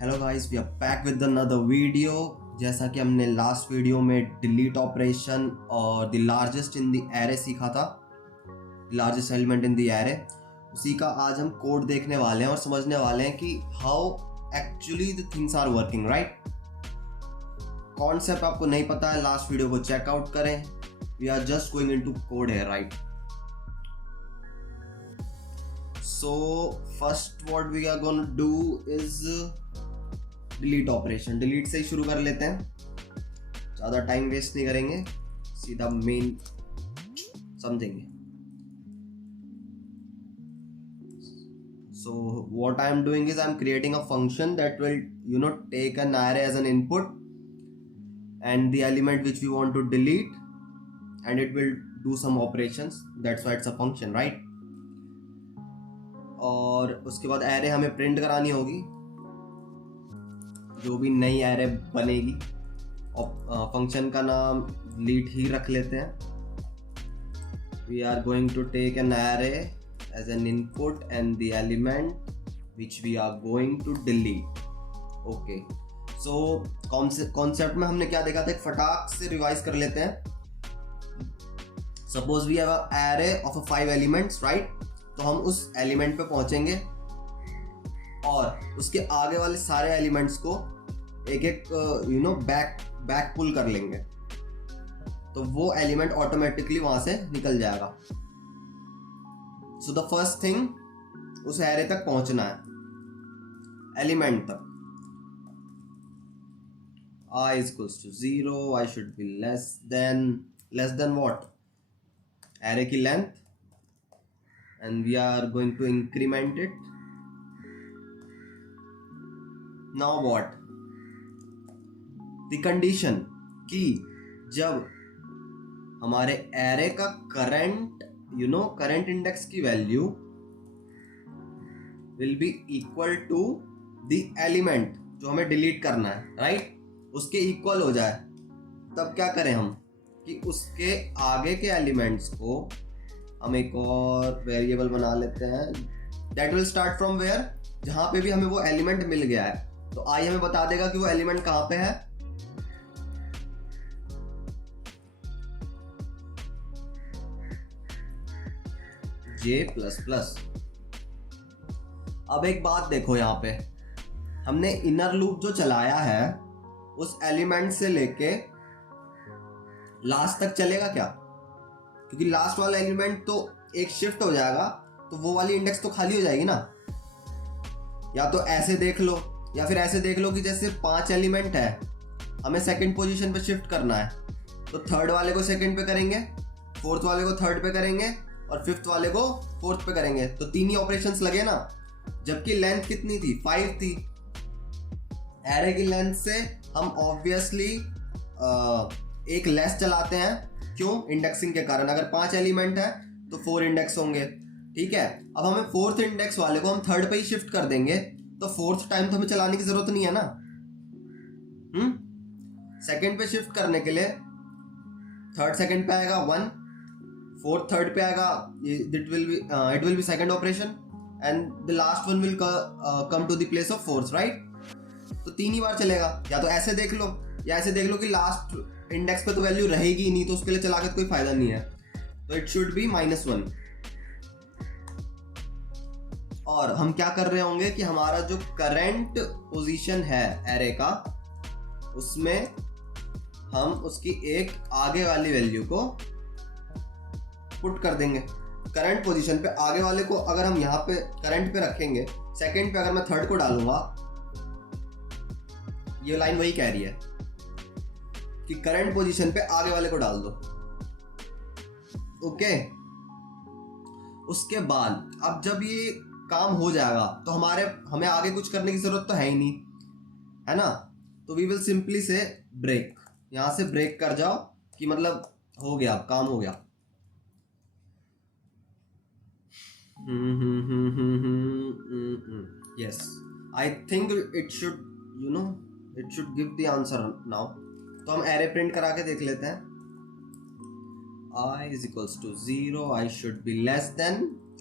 Hello guys, we are back with another video. जैसा कि हमने लास्ट वीडियो में डिलीट ऑपरेशन और the largest in the array सीखा था, largest element in the array, उसी का आज हम कोड देखने वाले हैं और समझने वाले हैं कि how actually the things are working, right. Concept आपको नहीं पता है, लास्ट वीडियो को चेकआउट करें। We are just going into code है, right. So first what we are going to do is delete operation। delete से ही शुरू कर लेते हैं, ज़्यादा टाइम वेस्ट नहीं करेंगे, सीधा मेन समझेंगे। So what I am doing is I am creating a function that will take an array as an input and the element which we want to delete, and it will do some operations. That's why it's a function, right? और उसके बाद array हमें print करानी होगी, जो भी नई array बनेगी। और फंक्शन का नाम delete ही रख लेते हैं। We are going to take an array as an input and the element which we are going to delete. Okay, so concept में हमने क्या देखा था, एक फटाक से रिवाइज कर लेते हैं। Suppose we have a array of 5 elements, right. तो हम उस एलिमेंट पे पहुंचेंगे और उसके आगे वाले सारे एलिमेंट्स को एक एक बैक पुल कर लेंगे, तो वो एलिमेंट ऑटोमेटिकली वहां से निकल जाएगा। सो द फर्स्ट थिंग, उस एरे तक पहुंचना है, एलिमेंट तक। I equals to 0, I should be less than what, array की length, and we are going to increment it. Now what? The condition कि जब हमारे एरे का करंट इंडेक्स की value will be equal to the element जो हमें delete करना है, राइट, उसके इक्वल हो जाए, तब क्या करें हम कि उसके आगे के एलिमेंट्स को हम एक और वेरिएबल बना लेते हैं, that will start from where, जहां पे भी हमें वो एलिमेंट मिल गया है। तो आई हमें बता देगा कि वो एलिमेंट कहां पे है। J++। अब एक बात देखो, यहां पे हमने इनर लूप जो चलाया है उस एलिमेंट से लेके लास्ट तक चलेगा क्या? क्योंकि लास्ट वाला एलिमेंट तो एक शिफ्ट हो जाएगा, तो वो वाली इंडेक्स तो खाली हो जाएगी ना। या तो ऐसे देख लो या फिर ऐसे देख लो कि जैसे 5 एलिमेंट है, हमें सेकंड पोजीशन पे शिफ्ट करना है, तो थर्ड वाले को सेकंड पे करेंगे, फोर्थ वाले को थर्ड पे करेंगे और फिफ्थ वाले को फोर्थ पे करेंगे, तो 3 ही ऑपरेशंस लगे ना। जबकि लेंथ कितनी थी, 5 थी। एरे की लेंथ से हम ऑब्वियसली एक लेस चलाते हैं, क्यों? इंडेक्सिंग के कारण। अगर 5 एलिमेंट है तो 4 इंडेक्स होंगे, ठीक है। अब हमें फोर्थ इंडेक्स वाले को हम थर्ड पे ही शिफ्ट कर देंगे, तो फोर्थ टाइम तो हमें चलाने की जरूरत नहीं है ना। सेकंड पे शिफ्ट करने के लिए थर्ड सेकंड पे आएगा 1, फोर्थ थर्ड पे आएगा, it will be second operation, and the last one will come to the place of fourth, right. तो 3 ही बार चलेगा। या तो ऐसे देख लो या ऐसे देख लो कि लास्ट इंडेक्स पे तो वैल्यू रहेगी ही नहीं, तो उसके लिए चला के कोई फायदा नहीं है, तो इट शुड बी -1। और हम क्या कर रहे होंगे कि हमारा जो करंट पोजीशन है एरे का, उसमें हम उसकी एक आगे वाली वैल्यू को पुट कर देंगे। करंट पोजीशन पे आगे वाले को अगर हम यहाँ पे करंट पे रखेंगे, सेकंड पे अगर मैं थर्ड को डालूंगा, ये लाइन वही कह रही है कि करंट पोजीशन पे आगे वाले को डाल दो। ओके, उसके बाद अब जब ये काम हो जाएगा तो हमें आगे कुछ करने की जरूरत तो है ही नहीं, है ना। तो वी विल सिंपली से ब्रेक, यहां से ब्रेक कर जाओ कि मतलब हो गया, काम हो गया। Yes, I think it should give the answer now. तो हम एरे प्रिंट करा के देख लेते हैं। I equals to 0, I should be less than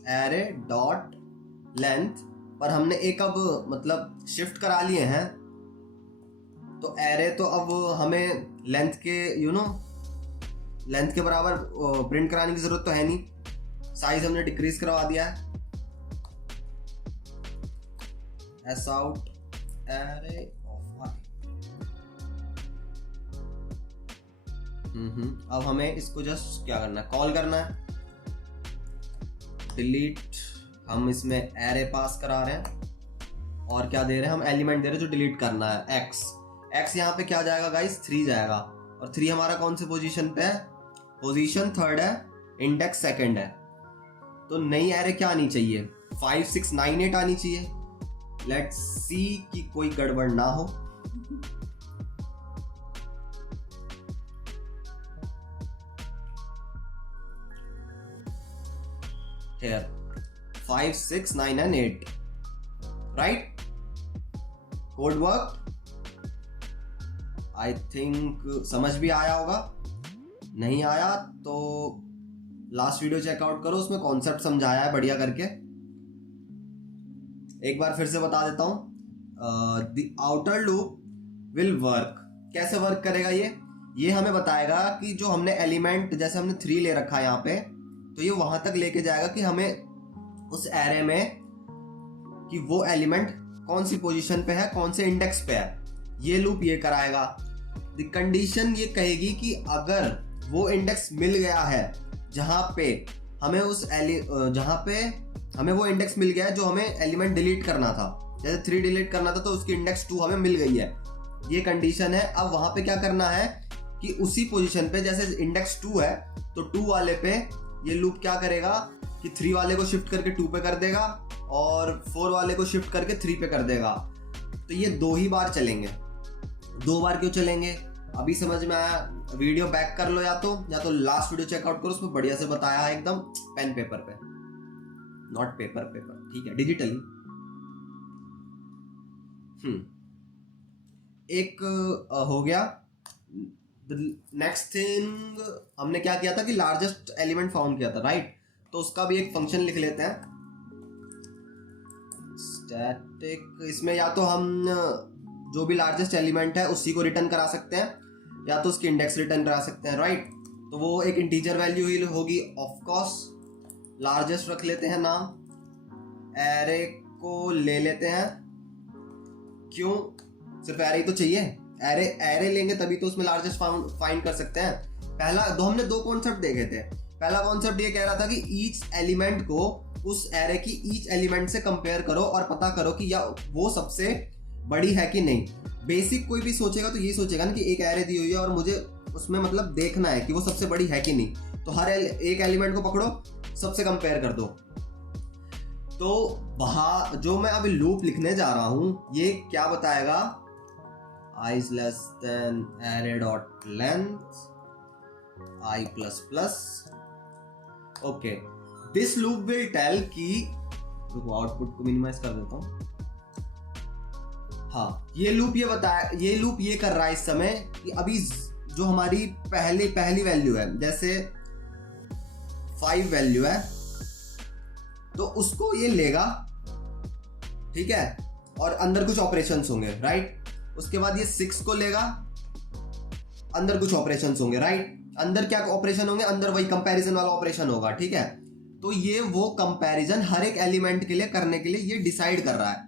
array dot length पर हमने एक अब मतलब शिफ्ट करा लिए हैं, तो एरे तो अब हमें लेंथ के लेंथ के बराबर प्रिंट कराने की जरूरत तो है नहीं, साइज हमने डिक्रीज करवा दिया है। एस आउट एरे ऑफ आई। अब हमें इसको जस्ट क्या करना है, कॉल करना है, डिलीट। हम इसमें एरे पास करा रहे हैं और क्या दे रहे हैं, हम एलिमेंट दे रहे हैं जो डिलीट करना है, एक्स यहाँ पे क्या जाएगा गाइस, 3 जाएगा। और 3 हमारा कौन से पोजीशन पे है, पोजीशन 3rd है, इंडेक्स 2nd है। तो नई एरे क्या आनी चाहिए, 5 6 9 8 आनी चाहिए। लेट्स सी कि कोई गड़बड़ ना हो। Here 5 6 9 and 8, right? Code work? I think समझ भी आया होगा। नहीं आया तो लास्ट वीडियो चेकआउट करो, उसमें कॉन्सेप्ट समझाया है बढ़िया करके। एक बार फिर से बता देता हूं, the outer loop will work. कैसे वर्क करेगा ये हमें बताएगा कि जो हमने एलिमेंट, जैसे हमने 3 ले रखा है यहाँ पे, तो ये वहां तक लेके जाएगा कि हमें उस एरे में कि वो एलिमेंट कौन सी पोजीशन पे है, कौन से इंडेक्स पे है, ये लूप ये कराएगा। द कंडीशन ये कहेगी कि अगर वो इंडेक्स मिल गया है जहां पे हमें हमें वो इंडेक्स मिल गया है जो हमें एलिमेंट डिलीट करना था, जैसे 3 डिलीट करना था तो उसकी इंडेक्स 2 हमें मिल गई है, ये कंडीशन है। अब वहां पे क्या करना है कि उसी पोजीशन पे, जैसे इंडेक्स 2 है तो 2 वाले पे ये लूप क्या करेगा कि 3 वाले को शिफ्ट करके 2 पे कर देगा और 4 वाले को शिफ्ट करके 3 पे कर देगा। तो ये 2 ही बार चलेंगे। 2 बार क्यों चलेंगे, अभी समझ में आया। वीडियो बैक कर लो या तो लास्ट वीडियो चेकआउट करो, उसमें बढ़िया से बताया है एकदम पेन पेपर पे, नॉट पेपर, ठीक है, डिजिटली। एक हो गया। नेक्स्ट थिंग हमने क्या किया था कि लार्जेस्ट एलिमेंट फाउंड किया था, राइट? तो उसका भी एक फंक्शन लिख लेते हैं, स्टैटिक। इसमें या तो हम जो भी लार्जेस्ट एलिमेंट है उसी को रिटर्न करा सकते हैं, या तो उसकी इंडेक्स रिटर्न करा सकते हैं, राइट? तो वो एक इंटीजर वैल्यू ही होगी, ऑफ कोर्स। लार्जेस्ट रख लेते हैं नाम, एरे को ले लेते हैं। क्यों, सिर्फ एरे ही तो चाहिए, एरे लेंगे तभी तो उसमें लार्जेस्ट फाइंड कर सकते हैं। हमने 2 कॉन्सेप्ट देखे थे। पहला कॉन्सेप्ट ये कह रहा था कि ईच एलिमेंट को उस एरे की ईच एलिमेंट से कंपेयर करो और पता करो कि या वो सबसे बड़ी है कि नहीं। बेसिक कोई भी सोचेगा तो ये सोचेगा ना कि एक एरे दी हुई है और मुझे उसमें मतलब देखना है कि वो सबसे बड़ी है कि नहीं। तो हर एक एलिमेंट को पकड़ो, सबसे कंपेयर कर दो। तो जो मैं अभी लूप लिखने जा रहा हूं ये क्या बताएगा, i is less than array dot length i plus plus। okay, this loop will tell कि आउटपुट को मिनिमाइज कर देता हूं। हाँ, ये लूप ये कर रहा है इस समय कि अभी जो हमारी पहली वैल्यू है, जैसे 5 वैल्यू है तो उसको ये लेगा, ठीक है, और अंदर कुछ ऑपरेशंस होंगे, राइट? उसके बाद ये 6 को लेगा, अंदर कुछ ऑपरेशंस होंगे, राइट? अंदर क्या ऑपरेशन होंगे, अंदर वही कंपैरिजन वाला ऑपरेशन होगा, ठीक है? तो ये वो कंपैरिजन हर एक एलिमेंट के लिए करने के लिए ये डिसाइड कर रहा है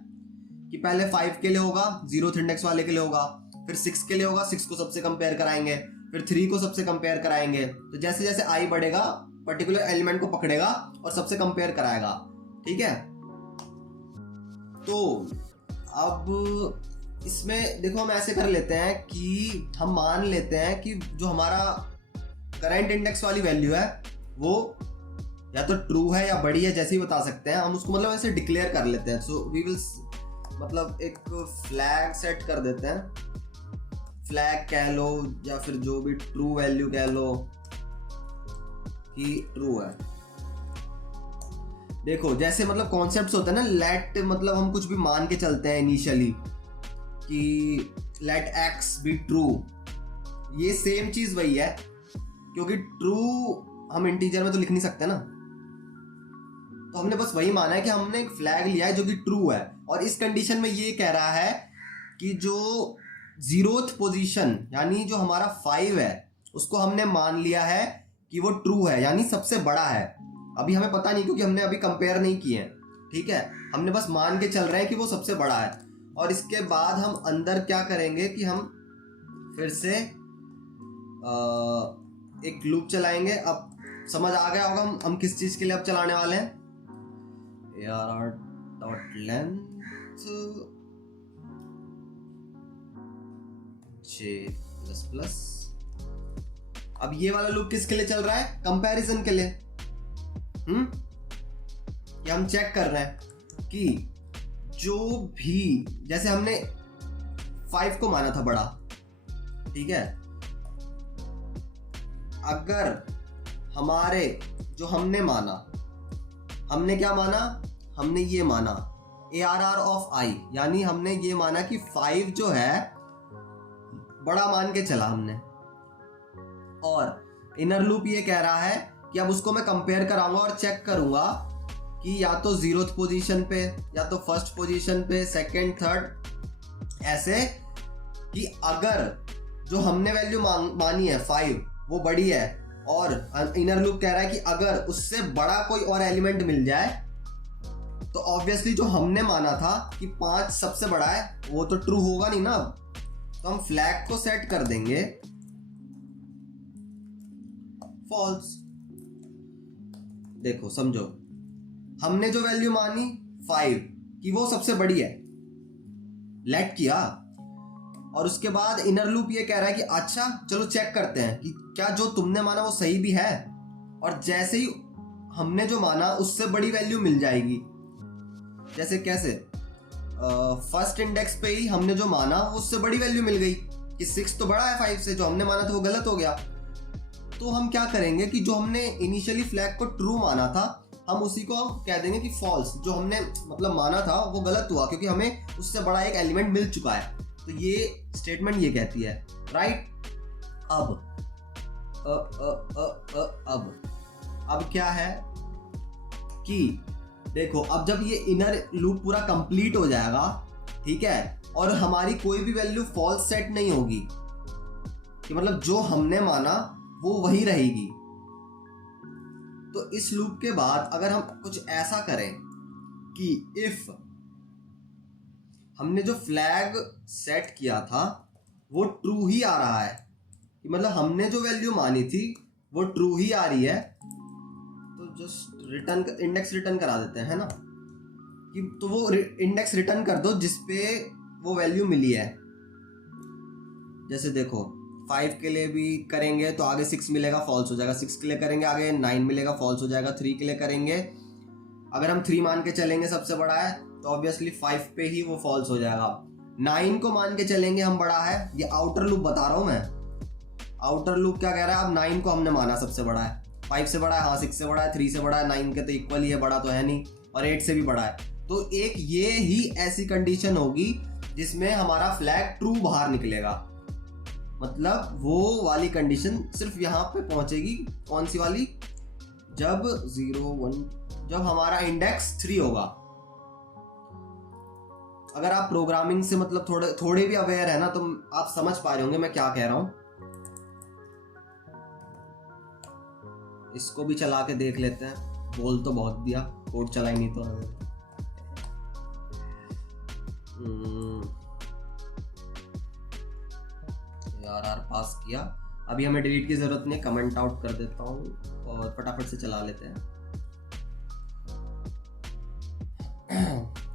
कि पहले 5 के लिए होगा, 0th इंडेक्स वाले के लिए होगा, फिर 6 के लिए होगा, 6 को सबसे कंपेयर कराएंगे, फिर 3 को सबसे कंपेयर कराएंगे। तो जैसे जैसे आई बढ़ेगा पर्टिकुलर एलिमेंट को पकड़ेगा और सबसे कंपेयर कराएगा, ठीक है? तो अब इसमें देखो हम ऐसे कर लेते हैं कि हम मान लेते हैं कि जो हमारा करंट इंडेक्स वाली वैल्यू है वो या तो ट्रू है या बड़ी है, जैसे ही बता सकते हैं हम उसको, मतलब ऐसे डिक्लेयर कर लेते हैं। सो वी विल मतलब एक फ्लैग सेट कर देते हैं, फ्लैग कह लो या फिर जो भी ट्रू वैल्यू कह लो कि ट्रू है। देखो जैसे मतलब कॉन्सेप्ट्स होते हैं ना, लेट मतलब हम कुछ भी मान के चलते हैं इनिशियली कि लेट एक्स बी ट्रू, ये सेम चीज वही है, क्योंकि ट्रू हम इंटीजर में तो लिख नहीं सकते ना, तो हमने बस वही माना है कि हमने एक फ्लैग लिया है जो कि ट्रू है, और इस कंडीशन में ये कह रहा है कि जो 0th पोजीशन यानी जो हमारा 5 है उसको हमने मान लिया है कि वो ट्रू है, यानी सबसे बड़ा है। अभी हमें पता नहीं क्योंकि हमने अभी कंपेयर नहीं किए हैं, ठीक है, हमने बस मान के चल रहे हैं कि वो सबसे बड़ा है। और इसके बाद हम अंदर क्या करेंगे कि हम फिर से एक लूप चलाएंगे। अब समझ आ गया होगा हम किस चीज के लिए अब चलाने वाले हैं। ARR.length j++। अब ये वाला लूप किसके लिए चल रहा है? कंपैरिजन के लिए। ये हम चेक कर रहे हैं कि जो भी, जैसे हमने 5 को माना था बड़ा, ठीक है, अगर हमारे जो हमने माना, हमने क्या माना? हमने ये माना ARR ऑफ I, यानी हमने ये माना कि 5 जो है बड़ा मान के चला हमने। और इनर लूप ये कह रहा है कि अब उसको मैं कंपेयर कराऊंगा और चेक करूंगा कि या तो 0th पोजीशन पे, या तो 1st पोजीशन पे, 2nd, 3rd, ऐसे कि अगर जो हमने वैल्यू मानी है 5 वो बड़ी है, और इनर लूप कह रहा है कि अगर उससे बड़ा कोई और एलिमेंट मिल जाए तो ऑब्वियसली जो हमने माना था कि 5 सबसे बड़ा है वो तो ट्रू होगा नहीं ना। तो हम फ्लैग को सेट कर देंगे फॉल्स। देखो समझो, हमने जो वैल्यू मानी 5 कि वो सबसे बड़ी है, लेट किया, और उसके बाद इनर लूप ये कह रहा है कि अच्छा चलो चेक करते हैं कि क्या जो तुमने माना वो सही भी है। और जैसे ही हमने जो माना उससे बड़ी वैल्यू मिल जाएगी। जैसे कैसे? फर्स्ट इंडेक्स पे ही हमने जो माना उससे बड़ी वैल्यू मिल गई कि 6 तो बड़ा है 5 से, जो हमने माना था वो गलत हो गया। तो हम क्या करेंगे कि जो हमने इनिशियली फ्लैग को ट्रू माना था हम उसी को हम कह देंगे कि फॉल्स। जो हमने मतलब माना था वो गलत हुआ क्योंकि हमें उससे बड़ा एक एलिमेंट मिल चुका है। तो ये स्टेटमेंट ये कहती है, राइट। अब क्या है कि देखो, अब जब ये इनर लूप पूरा कंप्लीट हो जाएगा, ठीक है, और हमारी कोई भी वैल्यू फॉल्स सेट नहीं होगी, कि मतलब जो हमने माना वो वही रहेगी। तो इस लूप के बाद अगर हम कुछ ऐसा करें कि इफ हमने जो फ्लैग सेट किया था वो ट्रू ही आ रहा है, कि मतलब हमने जो वैल्यू मानी थी वो ट्रू ही आ रही है, तो जस्ट रिटर्न, इंडेक्स रिटर्न करा देते हैं, है ना, कि तो वो इंडेक्स रिटर्न कर दो जिसपे वो वैल्यू मिली है। जैसे देखो 5 के लिए भी करेंगे तो आगे 6 मिलेगा, फॉल्स हो जाएगा। 6 के लिए करेंगे आगे 9 मिलेगा, फॉल्स हो जाएगा। 3 के लिए करेंगे, अगर हम 3 मान के चलेंगे सबसे बड़ा है तो ऑब्वियसली 5 पे ही वो फॉल्स हो जाएगा। 9 को मान के चलेंगे हम बड़ा है, ये आउटर लूप बता रहा हूं मैं। आउटर लूप क्या कह रहा है? अब 9 को हमने माना सबसे बड़ा है, 5 से बड़ा है, हाँ 6 से बड़ा है, 3 से बड़ा है, 9 के तो इक्वल ही है, बड़ा तो है नहीं, और 8 से भी बड़ा है। तो एक ये ही ऐसी कंडीशन होगी जिसमें हमारा फ्लैग ट्रू बाहर निकलेगा। मतलब वो वाली कंडीशन सिर्फ यहाँ पे पहुंचेगी, कौन सी वाली? जब 0 1, जब हमारा इंडेक्स 3 होगा। अगर आप प्रोग्रामिंग से मतलब थोड़े भी अवेयर है ना तो आप समझ पा रहे होंगे मैं क्या कह रहा हूं। इसको भी चला के देख लेते हैं। बोल तो बहुत दिया, कोड चला ही नहीं तो यार पास किया। अभी हमें डिलीट की जरूरत नहीं, कमेंट आउट कर देता हूँ और फटाफट से चला लेते हैं।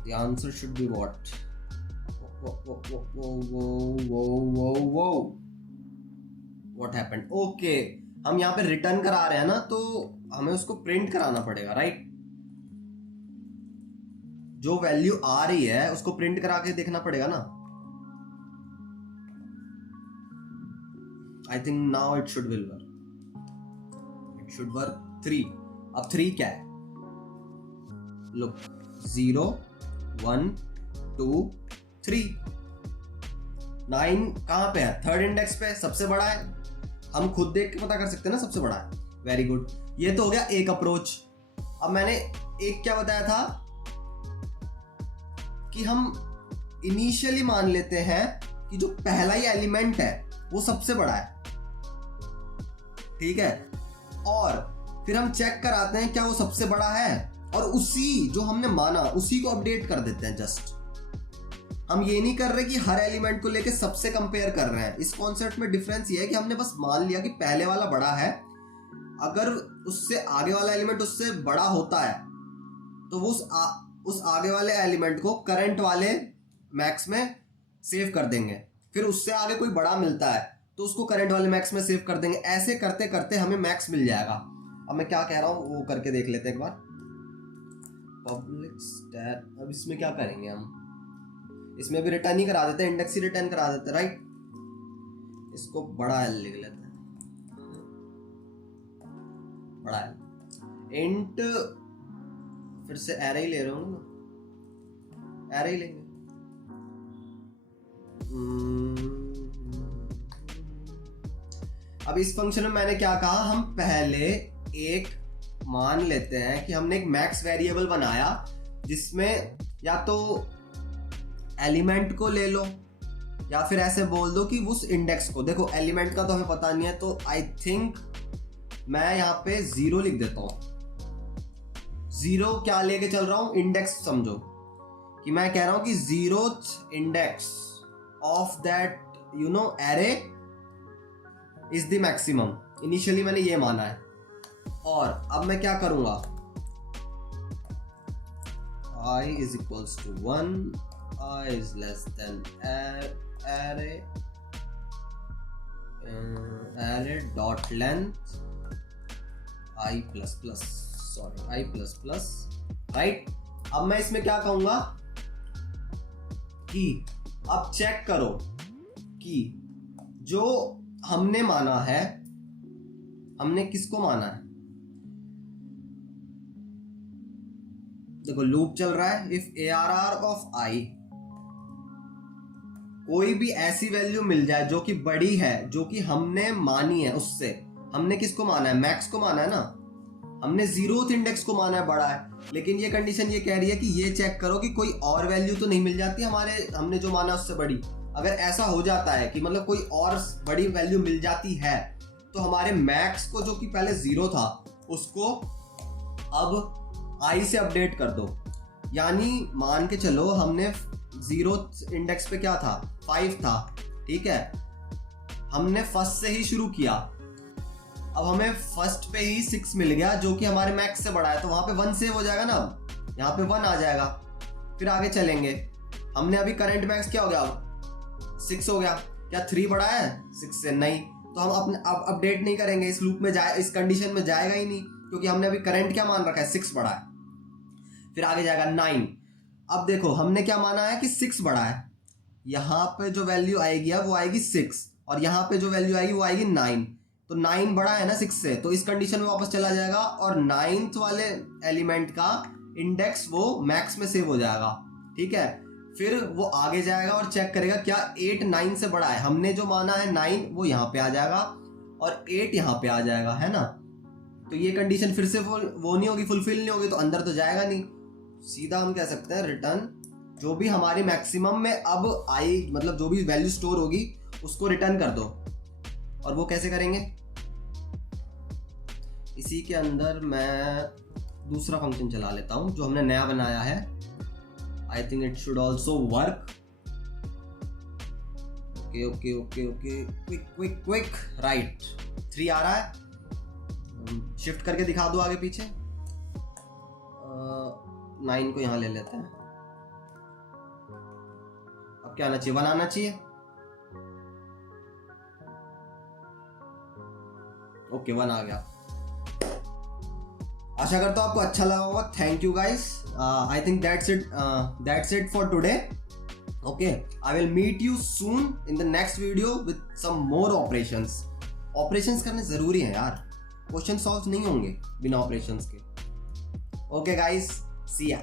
The answer should be what? What happened? Okay, हम यहाँ पे रिटर्न करा रहे हैं ना, तो हमें उसको प्रिंट कराना पड़ेगा, राइट? जो वैल्यू आ रही है उसको प्रिंट करा के देखना पड़ेगा ना। I think now it should will work. It should work 3. अब 3 क्या है? Look, 0 1 2 3। 9 कहाँ पे है? थर्ड इंडेक्स पे, सबसे बड़ा है। हम खुद देख के पता कर सकते हैं ना सबसे बड़ा है। वेरी गुड, ये तो हो गया एक अप्रोच। अब मैंने एक क्या बताया था कि हम इनिशियली मान लेते हैं कि जो पहला ही एलिमेंट है वो सबसे बड़ा है, ठीक है, और फिर हम चेक कराते हैं क्या वो सबसे बड़ा है, और उसी जो हमने माना उसी को अपडेट कर देते हैं। जस्ट हम ये नहीं कर रहे कि हर एलिमेंट को लेके सबसे कंपेयर कर रहे हैं। इस कॉन्सेप्ट में डिफरेंस ये है कि हमने बस मान लिया कि पहले वाला बड़ा है, अगर उससे आगे वाला एलिमेंट उससे बड़ा होता है तो वो उस आगे वाले एलिमेंट को करंट वाले मैक्स में सेव कर देंगे, फिर उससे आगे कोई बड़ा मिलता है तो उसको करंट वाले मैक्स में सेव कर देंगे। ऐसे करते करते हमें मैक्स मिल जाएगा। अब मैं क्या कह रहा हूँ वो करके देख लेते हैं एक बार। पब्लिक स्टैट, अब इसमें क्या करेंगे हम, इसमें भी रिटर्न ही करा देते हैं, इंडेक्स ही रिटर्न करा देते हैं, राइट। इसको बड़ा एल लिख लेते हैं, बड़ा एल। इंट फिर से एरे ही ले रहे हो ना, एरे ही लेंगे। अब इस फंक्शन में मैंने क्या कहा, हम पहले एक मान लेते हैं कि हमने एक मैक्स वेरिएबल बनाया जिसमें या तो एलिमेंट को ले लो या फिर ऐसे बोल दो कि उस इंडेक्स को। देखो एलिमेंट का तो हमें पता नहीं है, तो आई थिंक मैं यहाँ पे 0 लिख देता हूँ। 0 क्या लेके चल रहा हूँ, इंडेक्स समझो कि मैं कह रहा हूँ कि 0th index of that array is the maximum. Initially मैंने ये माना है, और अब मैं क्या करूंगा, I is equals to 1, I is less than array dot length I plus plus, sorry I plus plus, right। अब मैं इसमें क्या कहूंगा कि अब चेक करो कि जो हमने माना है, हमने किसको माना है। देखो लूप चल रहा है, इफ ARR ऑफ I, कोई भी ऐसी वैल्यू मिल जाए जो कि बड़ी है, जो कि हमने मानी है, उससे हमने किसको माना है, मैक्स को माना है ना, हमने 0th इंडेक्स को माना है, बड़ा है। लेकिन ये कंडीशन ये कह रही है कि ये चेक करो कि कोई और वैल्यू तो नहीं मिल जाती हमारे, हमने जो माना उससे बड़ी। अगर ऐसा हो जाता है कि मतलब कोई और बड़ी वैल्यू मिल जाती है तो हमारे मैक्स को जो कि पहले 0 था उसको अब I से अपडेट कर दो। यानी मान के चलो हमने 0th इंडेक्स पे क्या था, 5 था, ठीक है, हमने फर्स्ट से ही शुरू किया। अब हमें फर्स्ट पे ही 6 मिल गया जो कि हमारे मैक्स से बड़ा है, तो वहां पे 1 सेव हो जाएगा ना, यहाँ पे 1 आ जाएगा। फिर आगे चलेंगे, हमने अभी करंट मैक्स क्या हो गया, 6 हो गया। क्या 3 बड़ा है 6 से, नहीं, तो हम अपने अब अपडेट नहीं करेंगे, इस लूप में जाए, इस कंडीशन में जाएगा ही नहीं, क्योंकि हमने अभी करंट क्या मान रखा है, 6 बड़ा है। फिर आगे जाएगा 9। अब देखो हमने क्या माना है कि 6 बड़ा है, यहाँ पे जो वैल्यू आएगी वो आएगी 6, और यहाँ पे जो वैल्यू आएगी वो आएगी 9, तो 9 बड़ा है ना 6 से, तो इस कंडीशन में वापस चला जाएगा, और 9th वाले एलिमेंट का इंडेक्स वो मैक्स में सेव हो जाएगा, ठीक है। फिर वो आगे जाएगा और चेक करेगा क्या 8 9 से बड़ा है, हमने जो माना है 9 वो यहाँ पे आ जाएगा और 8 यहाँ पे आ जाएगा, है ना। तो ये कंडीशन फिर से वो नहीं होगी, फुलफिल नहीं होगी, तो अंदर तो जाएगा नहीं। सीधा हम कह सकते हैं रिटर्न जो भी हमारी मैक्सिमम में अब आई, मतलब जो भी वैल्यू स्टोर होगी उसको रिटर्न कर दो। और वो कैसे करेंगे, इसी के अंदर मैं दूसरा फंक्शन चला लेता हूं जो हमने नया बनाया है। I think it should also work. Okay. Quick. Right. 3 आ रहा है। शिफ्ट करके दिखा दो आगे पीछे। 9 को यहाँ ले लेते हैं। अब क्या आना चाहिए, 1 आना चाहिए। ओके 1 आ गया। आशा करता हूँ आपको अच्छा लगा होगा। Thank you guys. I think that's it for today. Okay, I will meet you soon in the next video with some more operations. Operations करने जरूरी है यार, क्वेश्चन सॉल्व नहीं होंगे बिना ऑपरेशंस के। Okay guys, see ya.